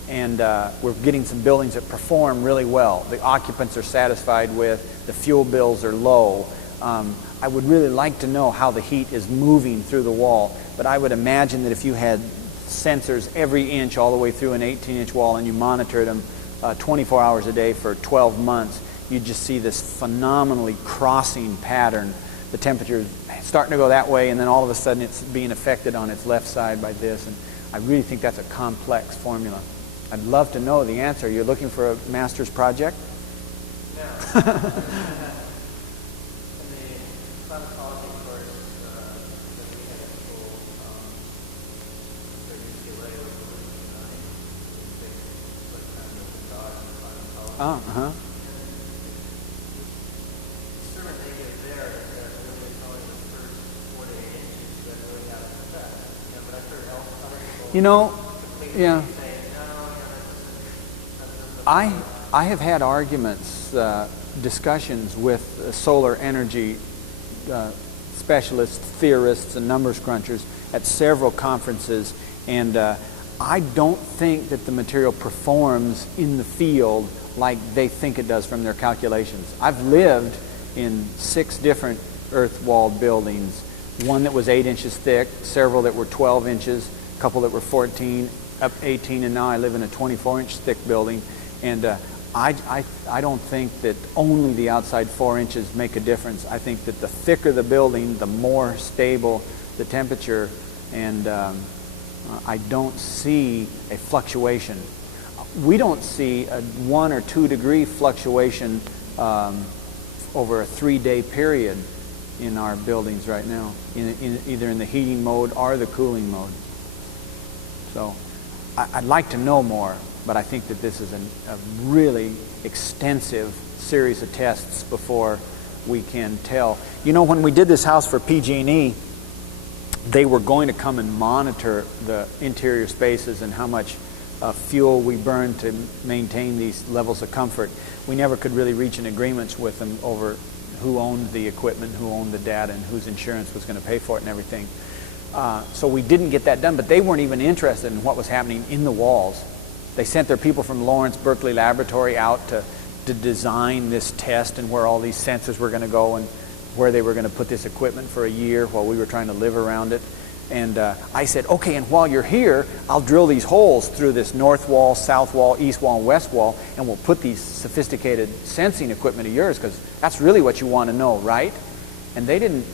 And we're getting some buildings that perform really well. The occupants are satisfied with, the fuel bills are low. I would really like to know how the heat is moving through the wall, but I would imagine that if you had sensors every inch all the way through an 18-inch wall and you monitored them 24 hours a day for 12 months, you'd just see this phenomenally crossing pattern. The temperature is starting to go that way, and then all of a sudden it's being affected on its left side by this. And I really think that's a complex formula. I'd love to know the answer. You're looking for a master's project? No. In the pharmacology course that we had at school, for UCLA, was kind of the dog in pharmacology. Uh-huh. Certain negatives there that really is only the first 4 to 8 inches that really have an effect. But I've heard other people completely yeah. say, I have had arguments, discussions with solar energy specialists, theorists, and numbers crunchers at several conferences, and I don't think that the material performs in the field like they think it does from their calculations. I've lived in 6 different earth-walled buildings, one that was 8 inches thick, several that were 12 inches, a couple that were 14, up 18, and now I live in a 24-inch thick building. And I don't think that only the outside 4 inches make a difference. I think that the thicker the building, the more stable the temperature, and I don't see a fluctuation. We don't see a 1 or 2 degree fluctuation over a 3-day period in our buildings right now, either in the heating mode or the cooling mode. So I'd like to know more, but I think that this is a really extensive series of tests before we can tell. You know, when we did this house for PG&E, they were going to come and monitor the interior spaces and how much fuel we burned to maintain these levels of comfort. We never could really reach an agreement with them over who owned the equipment, who owned the data, and whose insurance was going to pay for it and everything. So we didn't get that done, but they weren't even interested in what was happening in the walls. They sent their people from Lawrence Berkeley Laboratory out to design this test and where all these sensors were going to go and where they were going to put this equipment for a year while we were trying to live around it. And I said, okay, and while you're here, I'll drill these holes through this north wall, south wall, east wall, and west wall, and we'll put these sophisticated sensing equipment of yours, because that's really what you want to know, right? And they didn't,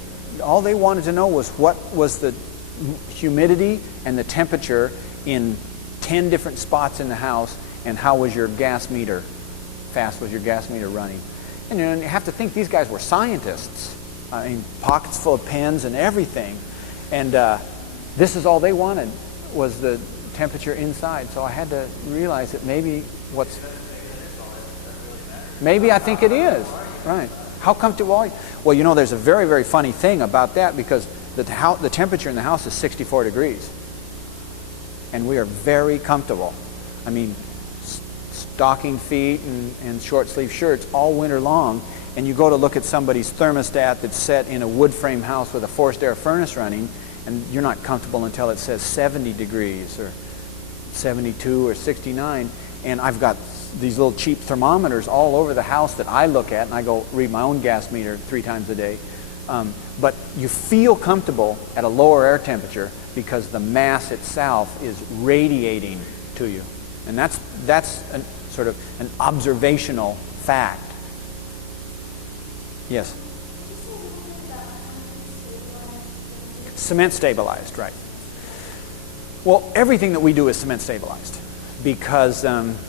all they wanted to know was what was the humidity and the temperature in 10 different spots in the house, and how was your gas meter, fast was your gas meter running. And you know, you have to think these guys were scientists. I mean, pockets full of pens and everything. And this is all they wanted, was the temperature inside. So I had to realize that maybe maybe I think it is. Right. How comfortable are you? Well, you know, there's a very, very funny thing about that, because the temperature in the house is 64 degrees. And we are very comfortable. I mean, stocking feet and short sleeve shirts all winter long. And you go to look at somebody's thermostat that's set in a wood frame house with a forced air furnace running, and you're not comfortable until it says 70 degrees or 72 or 69. And I've got these little cheap thermometers all over the house that I look at, and I go read my own gas meter 3 times a day. But you feel comfortable at a lower air temperature because the mass itself is radiating to you. And that's sort of an observational fact. Yes? Cement stabilized, right. Well, everything that we do is cement stabilized, because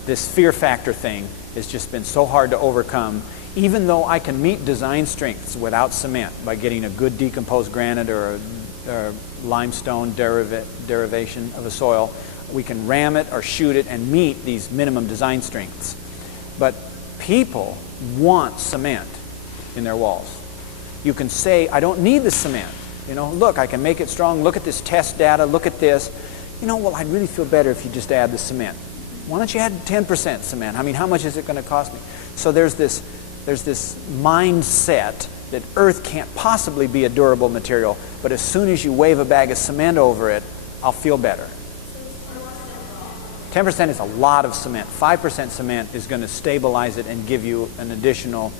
this fear factor thing has just been so hard to overcome. Even though I can meet design strengths without cement by getting a good decomposed granite or a limestone derivation of a soil, we can ram it or shoot it and meet these minimum design strengths. But People want cement in their walls. You can say, I don't need the cement. You know, look, I can make it strong. Look at this test data. Look at this. You know, well, I'd really feel better if you just add the cement. Why don't you add 10% cement? I mean, how much is it going to cost me? So there's this mindset that earth can't possibly be a durable material, but as soon as you wave a bag of cement over it, I'll feel better. 10% is a lot of cement. 5% cement is going to stabilize it and give you an additional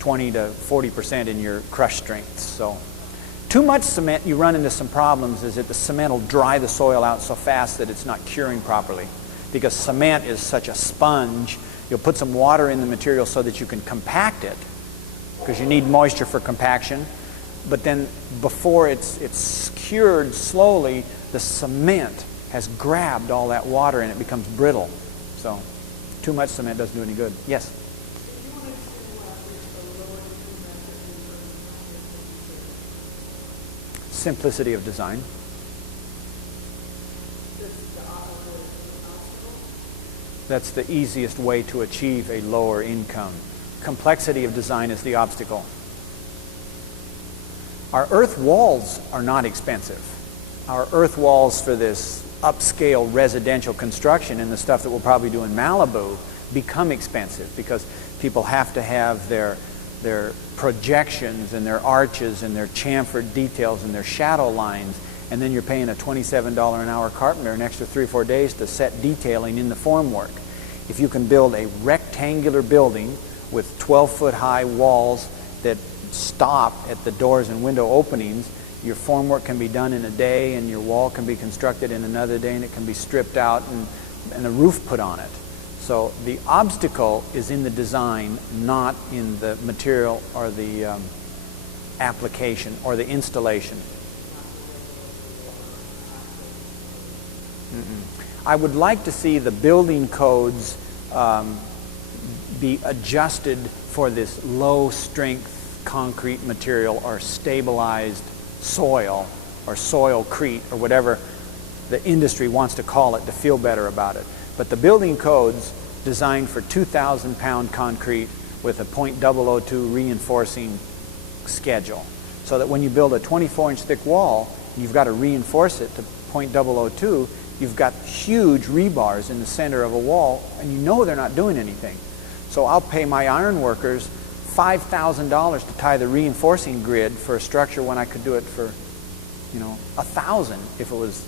20 to 40% in your crush strength. So too much cement, you run into some problems, is that the cement will dry the soil out so fast that it's not curing properly. Because cement is such a sponge, you'll put some water in the material so that you can compact it, because you need moisture for compaction. But then before it's cured slowly, the cement has grabbed all that water and it becomes brittle. So too much cement doesn't do any good. Yes? Simplicity of design. That's the easiest way to achieve a lower income. Complexity of design is the obstacle. Our earth walls are not expensive. Our earth walls for this upscale residential construction and the stuff that we'll probably do in Malibu become expensive because people have to have their projections and their arches and their chamfered details and their shadow lines, and then you're paying a $27 an hour carpenter an extra 3 or 4 days to set detailing in the formwork. If you can build a rectangular building with 12-foot high walls that stop at the doors and window openings, your formwork can be done in a day and your wall can be constructed in another day and it can be stripped out and a roof put on it. So the obstacle is in the design, not in the material or the application or the installation. I would like to see the building codes be adjusted for this low strength concrete material or stabilized soil or soilcrete or whatever the industry wants to call it to feel better about it. But the building codes designed for 2,000 pound concrete with a .002 reinforcing schedule, so that when you build a 24-inch thick wall, you've got to reinforce it to .002. You've got huge rebars in the center of a wall, and you know they're not doing anything. So I'll pay my iron workers $5,000 to tie the reinforcing grid for a structure when I could do it for, you know, $1,000 if it was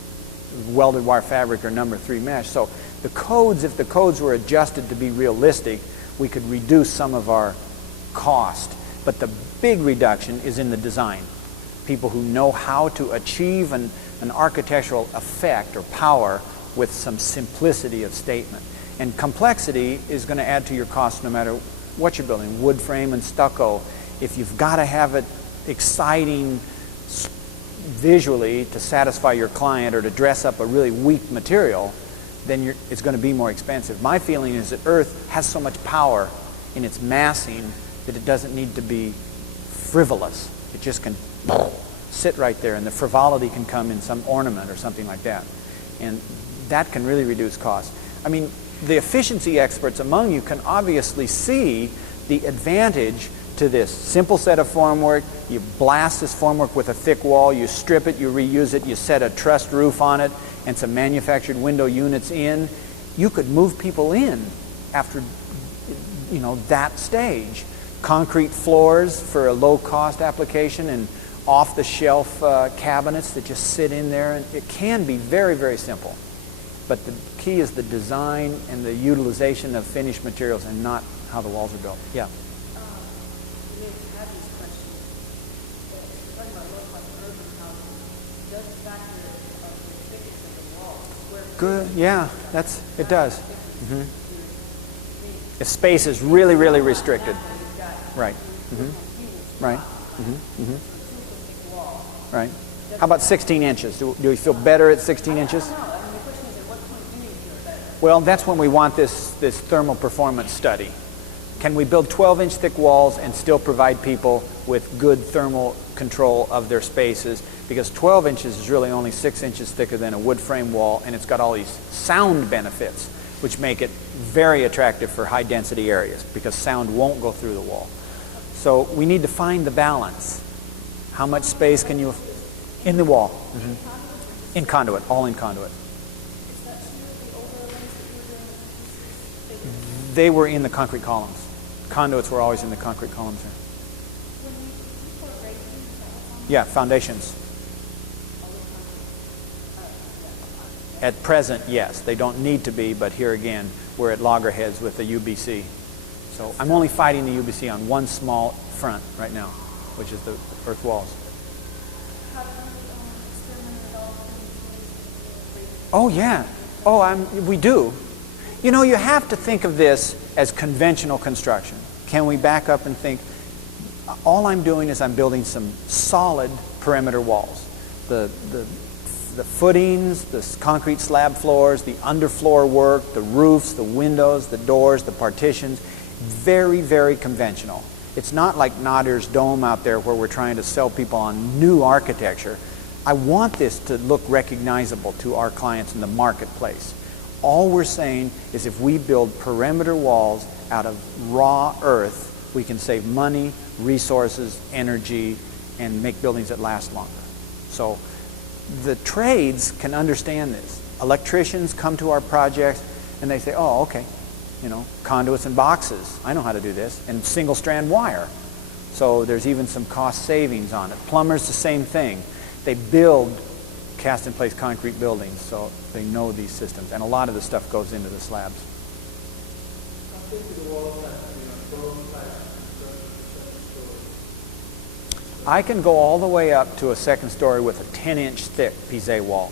welded wire fabric or number 3 mesh. So the codes, if the codes were adjusted to be realistic, we could reduce some of our cost. But the big reduction is in the design. People who know how to achieve an architectural effect or power with some simplicity of statement. And complexity is going to add to your cost no matter what you're building, wood frame and stucco. If you've got to have it exciting visually to satisfy your client or to dress up a really weak material, then it's going to be more expensive. My feeling is that earth has so much power in its massing that it doesn't need to be frivolous. It just can sit right there, and the frivolity can come in some ornament or something like that. And that can really reduce costs. I mean, the efficiency experts among you can obviously see the advantage to this simple set of formwork. You blast this formwork with a thick wall, you strip it, you reuse it, you set a trussed roof on it and some manufactured window units in. You could move people in after, you know, that stage. Concrete floors for a low-cost application and off-the-shelf cabinets that just sit in there. And it can be very, very simple. But the key is the design and the utilization of finished materials and not how the walls are built. Yeah? You may have these questions. Talking about low-cost urban housing, does factor of the thickness of the walls? Good. Yeah, it does. If space is really, really restricted. Right. Right. Right. How about 16 inches? Do we feel better at 16 inches? Well, that's when we want this thermal performance study. Can we build 12-inch thick walls and still provide people with good thermal control of their spaces? Because 12 inches is really only 6 inches thicker than a wood frame wall, and it's got all these sound benefits. which make it very attractive for high density areas because sound won't go through the wall. So we need to find the balance. How much space can you, in the wall? In conduit, all in conduit. They were in the concrete columns. Conduits were always in the concrete columns here. Yeah, foundations. At present, yes. They don't need to be, but here again, we're at loggerheads with the UBC. So I'm only fighting the UBC on one small front right now, which is the earth walls. Oh, yeah. Oh, we do. You know, you have to think of this as conventional construction. Can we back up and think, all I'm doing is I'm building some solid perimeter walls. The footings, the concrete slab floors, the underfloor work, the roofs, the windows, the doors, the partitions, very, very conventional. It's not like Nader's Dome out there where we're trying to sell people on new architecture. I want this to look recognizable to our clients in the marketplace. All we're saying is if we build perimeter walls out of raw earth, we can save money, resources, energy, and make buildings that last longer. So the trades can understand this. Electricians come to our projects and they say, oh, okay, you know, conduits and boxes. I know how to do this. And single strand wire. So there's even some cost savings on it. Plumbers, the same thing. They build cast in place concrete buildings, so they know these systems. And a lot of the stuff goes into the slabs. I can go all the way up to a second story with a 10-inch thick Pizé wall,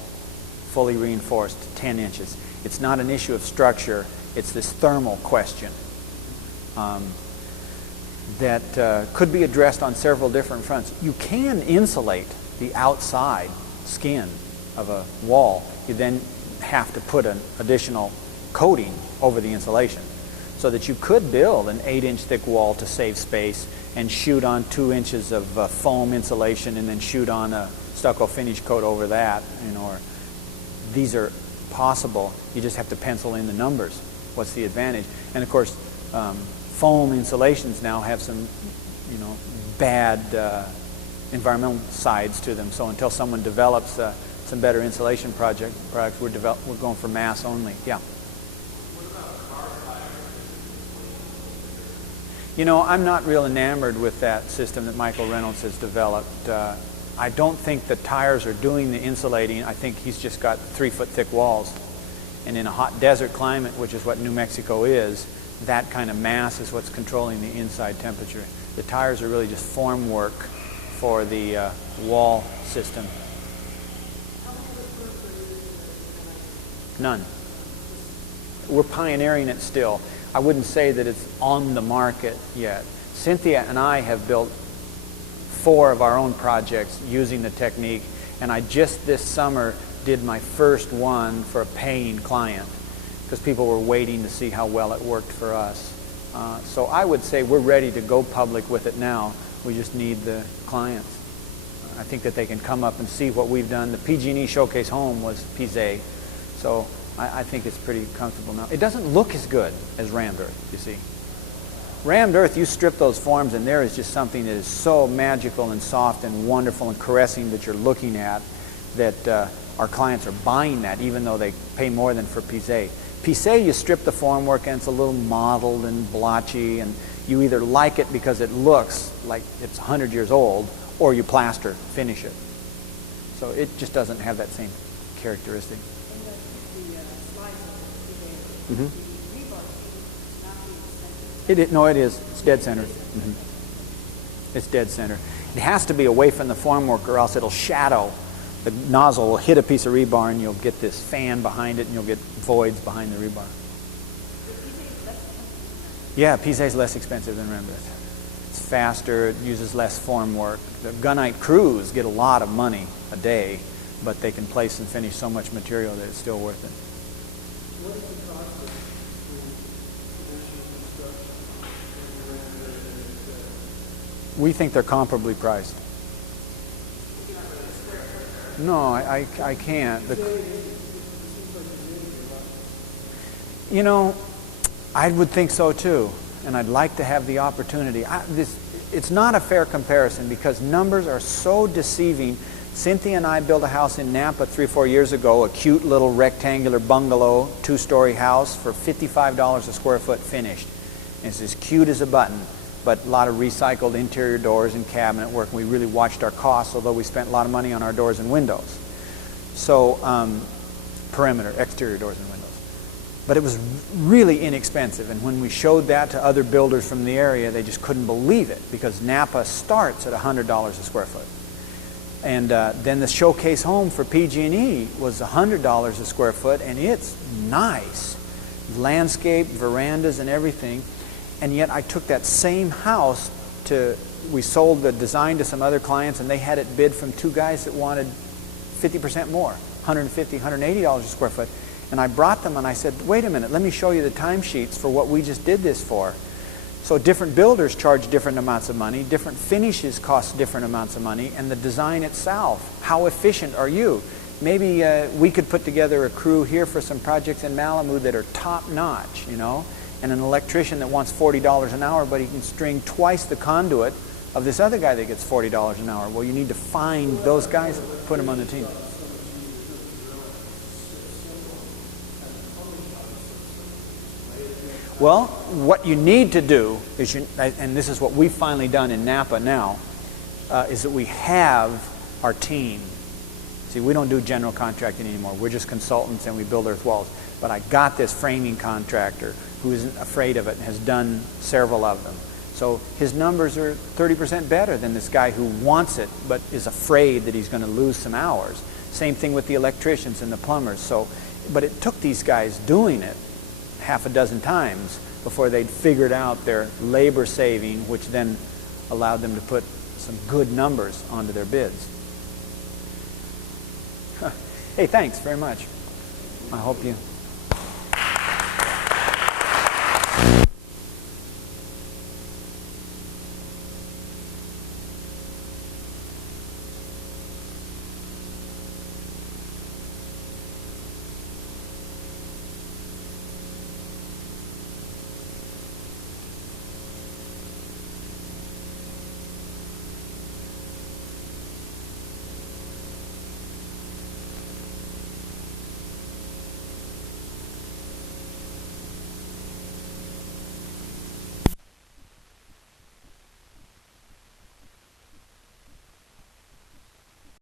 fully reinforced, 10 inches. It's not an issue of structure, it's this thermal question that could be addressed on several different fronts. You can insulate the outside skin of a wall. You then have to put an additional coating over the insulation so that you could build an 8-inch thick wall to save space and shoot on 2 inches of foam insulation and then shoot on a stucco finish coat over that. You know, or these are possible. You just have to pencil in the numbers. What's the advantage? And of course, foam insulations now have some, you know, bad environmental sides to them. So until someone develops some better insulation products, we're going for mass only. Yeah. You know, I'm not real enamored with that system that Michael Reynolds has developed. I don't think the tires are doing the insulating. I think he's just got 3-foot thick walls. And in a hot desert climate, which is what New Mexico is, that kind of mass is what's controlling the inside temperature. The tires are really just formwork for the wall system. None. We're pioneering it still. I wouldn't say that it's on the market yet. Cynthia and I have built 4 of our own projects using the technique, and I just this summer did my first one for a paying client because people were waiting to see how well it worked for us. So I would say we're ready to go public with it now. We just need the clients. I think that they can come up and see what we've done. The PG&E Showcase Home was Pizé, so I think it's pretty comfortable now. It doesn't look as good as rammed earth, you see. Rammed earth, you strip those forms and there is just something that is so magical and soft and wonderful and caressing that you're looking at that our clients are buying that even though they pay more than for Pizé. Pizé, you strip the formwork and it's a little mottled and blotchy, and you either like it because it looks like it's 100 years old or you plaster, finish it. So it just doesn't have that same characteristic. Mm-hmm. No, it is. It's dead center. Mm-hmm. It's dead center. It has to be away from the formwork or else it'll shadow. The nozzle will hit a piece of rebar and you'll get this fan behind it and you'll get voids behind the rebar. Yeah, Pizé is less expensive than rammed earth. It's faster, it uses less formwork. The gunite crews get a lot of money a day, but they can place and finish so much material that it's still worth it. What is the cost of conventional construction? We think they're comparably priced. No, I can't. You know, I would think so too, and I'd like to have the opportunity. It's not a fair comparison because numbers are so deceiving. Cynthia and I built a house in Napa 3 or 4 years ago, a cute little rectangular bungalow, 2-story house for $55 a square foot finished. And it's as cute as a button, but a lot of recycled interior doors and cabinet work. And we really watched our costs, although we spent a lot of money on our doors and windows. So, perimeter, exterior doors and windows. But it was really inexpensive, and when we showed that to other builders from the area, they just couldn't believe it because Napa starts at $100 a square foot. And then the showcase home for PG&E was $100 a square foot, and it's nice. Landscape, verandas, and everything. And yet I took that same house we sold the design to some other clients, and they had it bid from 2 guys that wanted 50% more, $150, $180 a square foot. And I brought them and I said, wait a minute, let me show you the timesheets for what we just did this for. So different builders charge different amounts of money, different finishes cost different amounts of money, and the design itself, how efficient are you? Maybe we could put together a crew here for some projects in Malibu that are top-notch, you know, and an electrician that wants $40 an hour, but he can string twice the conduit of this other guy that gets $40 an hour. Well, you need to find those guys, put them on the team. Well, what you need to do is, and this is what we've finally done in Napa now, is that we have our team. See, we don't do general contracting anymore. We're just consultants and we build earth walls. But I got this framing contractor who isn't afraid of it and has done several of them. So his numbers are 30% better than this guy who wants it but is afraid that he's going to lose some hours. Same thing with the electricians and the plumbers. But it took these guys doing it half a dozen times before they'd figured out their labor saving, which then allowed them to put some good numbers onto their bids. Hey, thanks very much. I hope you...